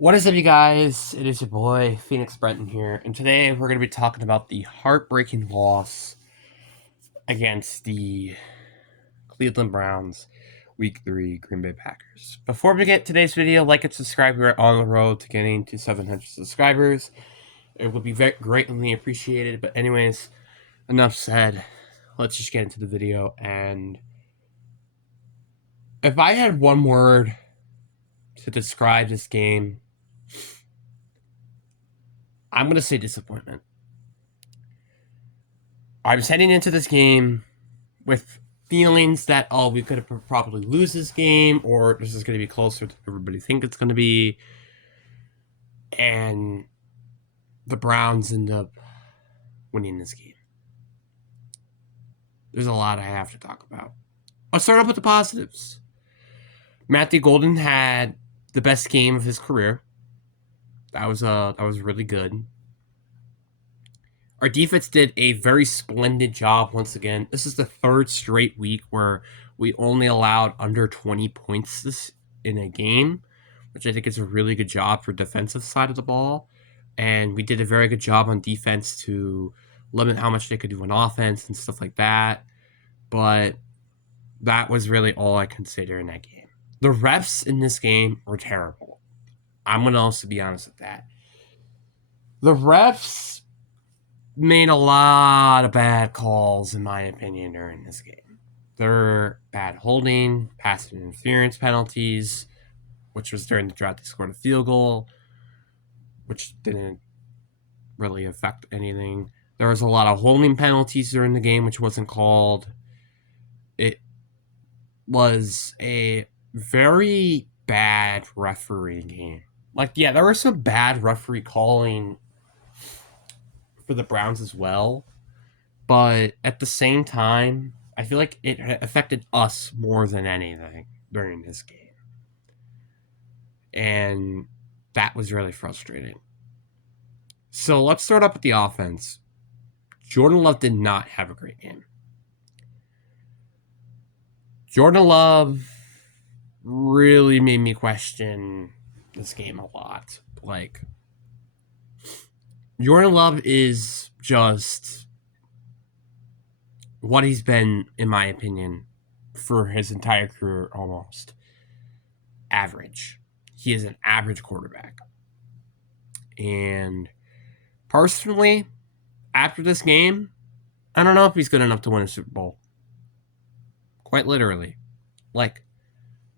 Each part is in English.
What is up, you guys? It is your boy, Phoenix Brenton here, and today we're going to be talking about the heartbreaking loss against the Cleveland Browns, Week 3 Green Bay Packers. Before we get today's video, like and subscribe. We're on the road to getting to 700 subscribers. It would be very greatly appreciated, but anyways, enough said. Let's just get into the video, and if I had one word to describe this game, I'm going to say disappointment. I was heading into this game with feelings that, we could probably lose this game, or this is going to be closer to everybody think it's going to be. And the Browns end up winning this game. There's a lot I have to talk about. I'll start off with the positives. Matthew Golden had the best game of his career. That was really good. Our defense did a very splendid job once again. This is the third straight week where we only allowed under 20 points in a game, which I think is a really good job for defensive side of the ball. And we did a very good job on defense to limit how much they could do on offense and stuff like that. But that was really all I consider in that game. The refs in this game were terrible. I'm going to also be honest with that. The refs made a lot of bad calls, in my opinion, during this game. There were bad holding, pass interference penalties, which was during the drought they scored a field goal, which didn't really affect anything. There was a lot of holding penalties during the game, which wasn't called. It was a very bad referee game. There was some bad referee calling for the Browns as well, but at the same time, I feel like it affected us more than anything during this game. And that was really frustrating. So let's start up with the offense. Jordan Love did not have a great game. Jordan Love really made me question this game a lot. Jordan Love is just what he's been, in my opinion, for his entire career almost. Average. He is an average quarterback. And personally, after this game, I don't know if he's good enough to win a Super Bowl. Quite literally.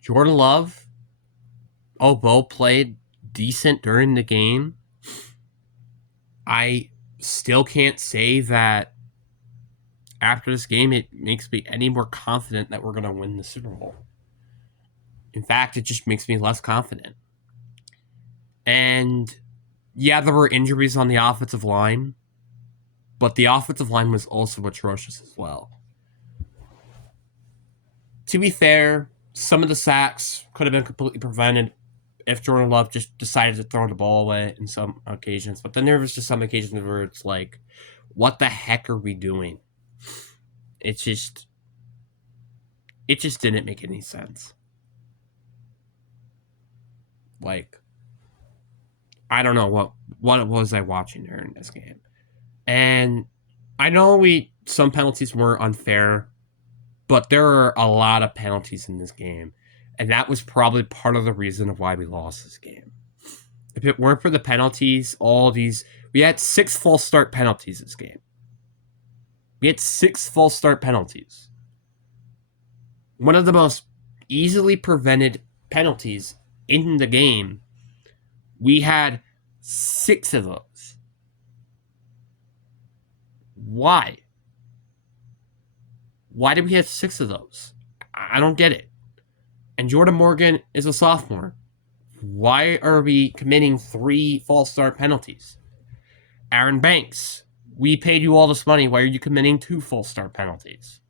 Jordan Love, although played decent during the game, I still can't say that after this game it makes me any more confident that we're going to win the Super Bowl. In fact, it just makes me less confident. And yeah, there were injuries on the offensive line, but the offensive line was also atrocious as well. To be fair, some of the sacks could have been completely prevented if Jordan Love just decided to throw the ball away in some occasions. But then there was just some occasions where it's like, what the heck are we doing? It just didn't make any sense. I don't know what was I watching during this game. And I know some penalties were unfair, but there are a lot of penalties in this game. And that was probably part of the reason of why we lost this game. If it weren't for the penalties, we had 6 false start penalties this game. We had 6 false start penalties. One of the most easily prevented penalties in the game, we had 6 of those. Why? Why did we have 6 of those? I don't get it. And Jordan Morgan is a sophomore. Why are we committing 3 false start penalties? Aaron Banks, we paid you all this money. Why are you committing 2 false start penalties?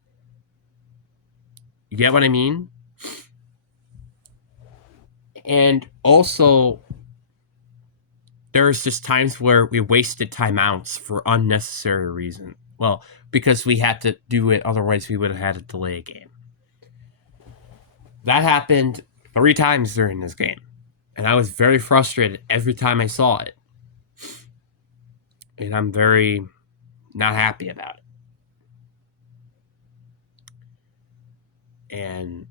You get what I mean? And also, there's just times where we wasted timeouts for unnecessary reason. Well, because we had to do it, otherwise we would have had to delay a game. That happened 3 times during this game. And I was very frustrated every time I saw it. And I'm very not happy about it. And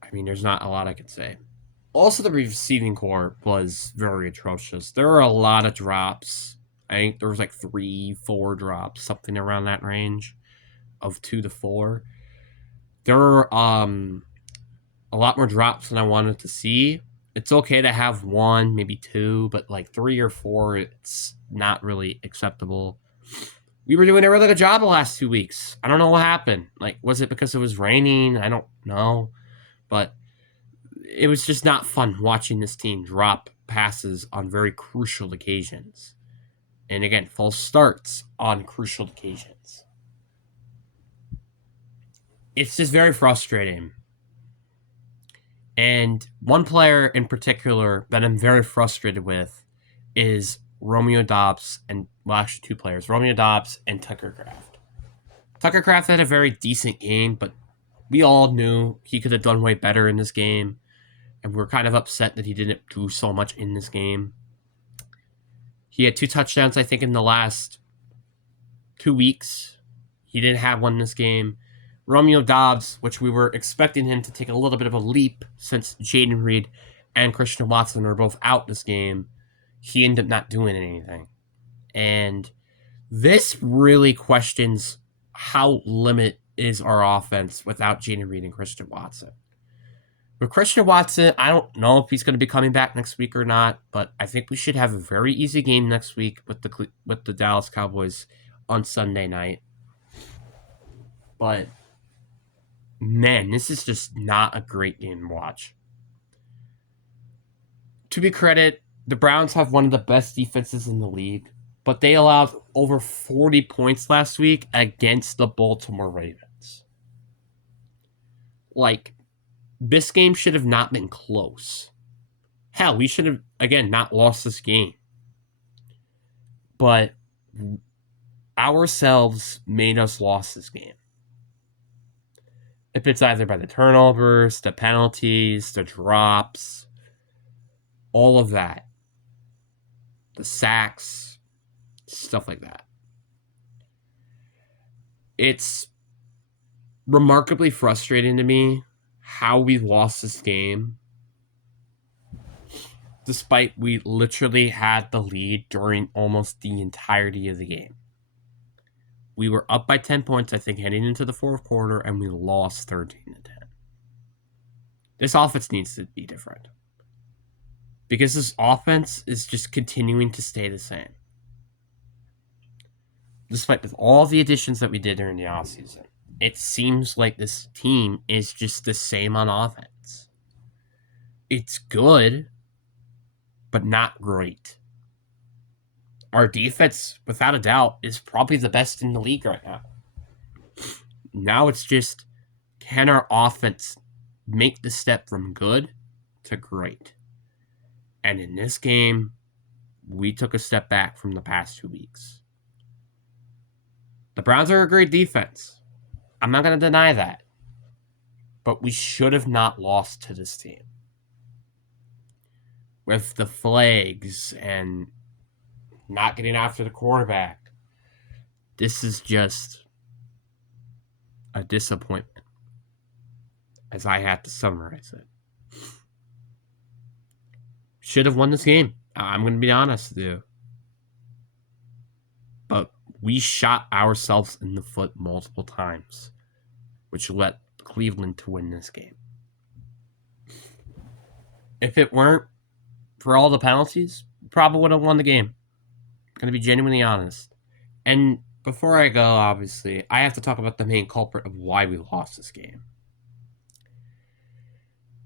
I mean, there's not a lot I could say. Also, the receiving core was very atrocious. There were a lot of drops. I think there was like 3-4 drops, something around that range of 2 to 4. There were a lot more drops than I wanted to see. It's okay to have 1, maybe 2, but like 3 or 4, it's not really acceptable. We were doing a really good job the last 2 weeks. I don't know what happened. Like, was it because it was raining? I don't know. But it was just not fun watching this team drop passes on very crucial occasions. And again, false starts on crucial occasions. It's just very frustrating. And one player in particular that I'm very frustrated with is Romeo Doubs, and well, actually 2 players, Romeo Doubs and Tucker Kraft. Tucker Kraft had a very decent game, but we all knew he could have done way better in this game, and we're kind of upset that he didn't do so much in this game. He had 2 touchdowns, I think, in the last 2 weeks. He didn't have one in this game. Romeo Doubs, which we were expecting him to take a little bit of a leap since Jayden Reed and Christian Watson were both out this game, he ended up not doing anything. And this really questions how limited is our offense without Jayden Reed and Christian Watson. With Christian Watson, I don't know if he's going to be coming back next week or not, but I think we should have a very easy game next week with the Dallas Cowboys on Sunday night. But man, this is just not a great game to watch. To be credit, the Browns have one of the best defenses in the league, but they allowed over 40 points last week against the Baltimore Ravens. Like, this game should have not been close. Hell, we should have, again, not lost this game. But ourselves made us lose this game. If it's either by the turnovers, the penalties, the drops, all of that, the sacks, stuff like that. It's remarkably frustrating to me how we lost this game, despite we literally had the lead during almost the entirety of the game. We were up by 10 points, I think, heading into the 4th quarter, and we lost 13-10. This offense needs to be different, because this offense is just continuing to stay the same. Despite with all the additions that we did during the offseason, it seems like this team is just the same on offense. It's good, but not great. Our defense, without a doubt, is probably the best in the league right now. Now it's just, can our offense make the step from good to great? And in this game, we took a step back from the past 2 weeks. The Browns are a great defense. I'm not going to deny that. But we should have not lost to this team. With the flags and not getting after the quarterback, this is just a disappointment, as I have to summarize it. Should have won this game. I'm going to be honest with you. But we shot ourselves in the foot multiple times, which led Cleveland to win this game. If it weren't for all the penalties, we probably would have won the game. I'm going to be genuinely honest. And before I go, obviously, I have to talk about the main culprit of why we lost this game.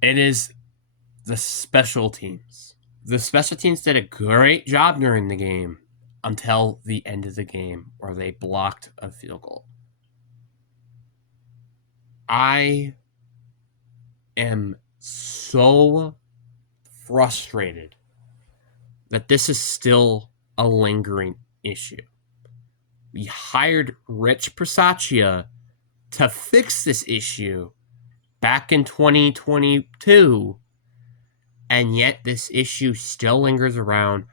It is the special teams. The special teams did a great job during the game until the end of the game, where they blocked a field goal. I am so frustrated that this is still a lingering issue. We hired Rich Bisaccia to fix this issue back in 2022, and yet this issue still lingers around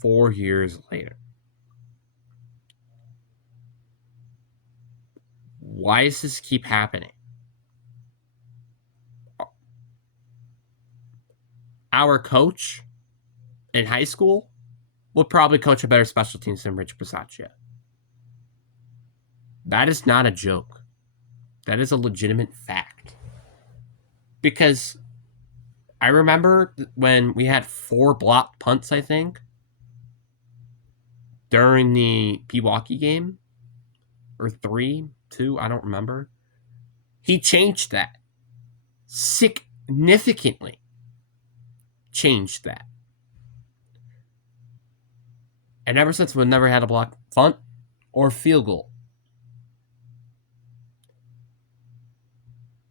4 years later. Why does this keep happening? Our coach in high school would probably coach a better special teams than Rich Bisaccia. That is not a joke. That is a legitimate fact. Because I remember when we had 4 blocked punts, I think, during the Pewaukee game, or 3, 2, I don't remember. He changed that. Significantly changed that. And ever since, we've never had a blocked punt or field goal.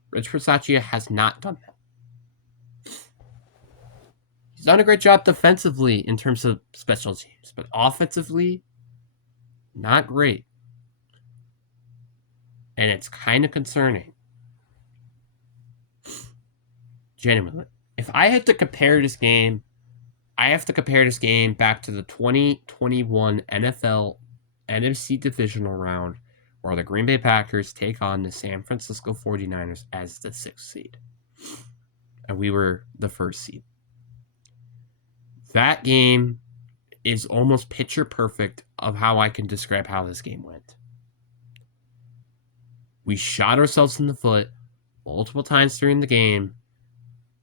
Rich Bisaccia has not done that. He's done a great job defensively in terms of special teams, but offensively, not great. And it's kind of concerning. Genuinely. If I had to compare this game, I have to compare this game back to the 2021 NFL NFC Divisional Round, where the Green Bay Packers take on the San Francisco 49ers as the 6th seed. And we were the 1st seed. That game is almost picture perfect of how I can describe how this game went. We shot ourselves in the foot multiple times during the game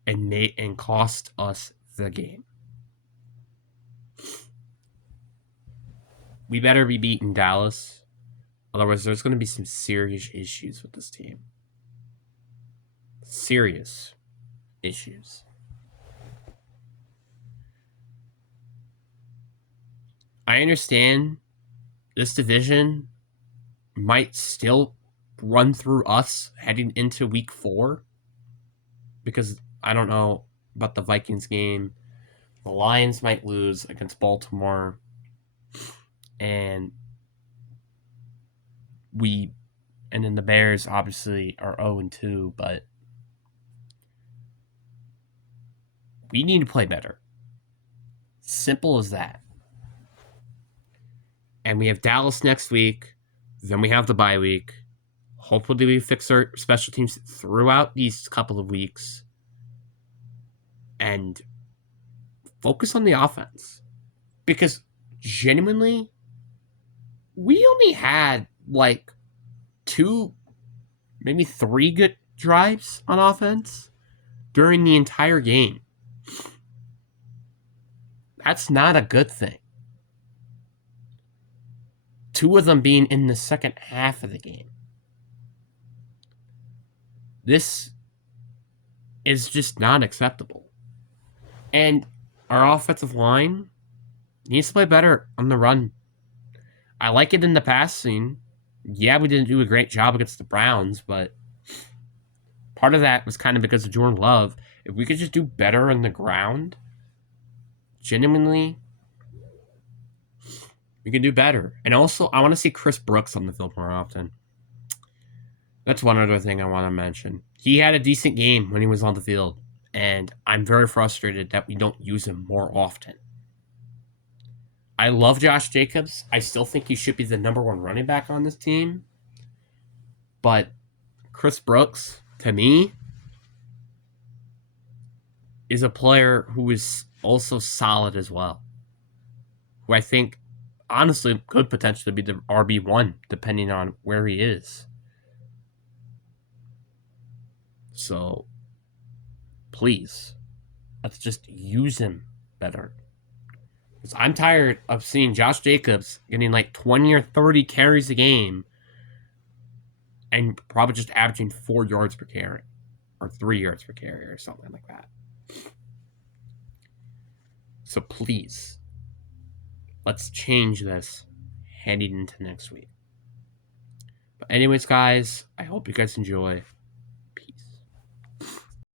and cost us the game. We better be beating Dallas. Otherwise, there's going to be some serious issues with this team. Serious issues. I understand this division might still run through us heading into week 4. Because I don't know about the Vikings game. The Lions might lose against Baltimore. And then the Bears obviously are 0-2, but we need to play better. Simple as that. And we have Dallas next week. Then we have the bye week. Hopefully we fix our special teams throughout these couple of weeks. And focus on the offense. Because genuinely, we only had like 2, maybe 3 good drives on offense during the entire game. That's not a good thing. 2 of them being in the second half of the game. This is just not acceptable. And our offensive line needs to play better on the run. I like it in the passing. Yeah, we didn't do a great job against the Browns, but part of that was kind of because of Jordan Love. If we could just do better on the ground, genuinely, we can do better. And also, I want to see Chris Brooks on the field more often. That's one other thing I want to mention. He had a decent game when he was on the field, and I'm very frustrated that we don't use him more often. I love Josh Jacobs. I still think he should be the number 1 running back on this team. But Chris Brooks, to me, is a player who is also solid as well. Who I think, honestly, could potentially be the RB1, depending on where he is. So, please, let's just use him better. Because I'm tired of seeing Josh Jacobs getting like 20 or 30 carries a game and probably just averaging 4 yards per carry or 3 yards per carry or something like that. So please, let's change this heading into next week. But anyways, guys, I hope you guys enjoy.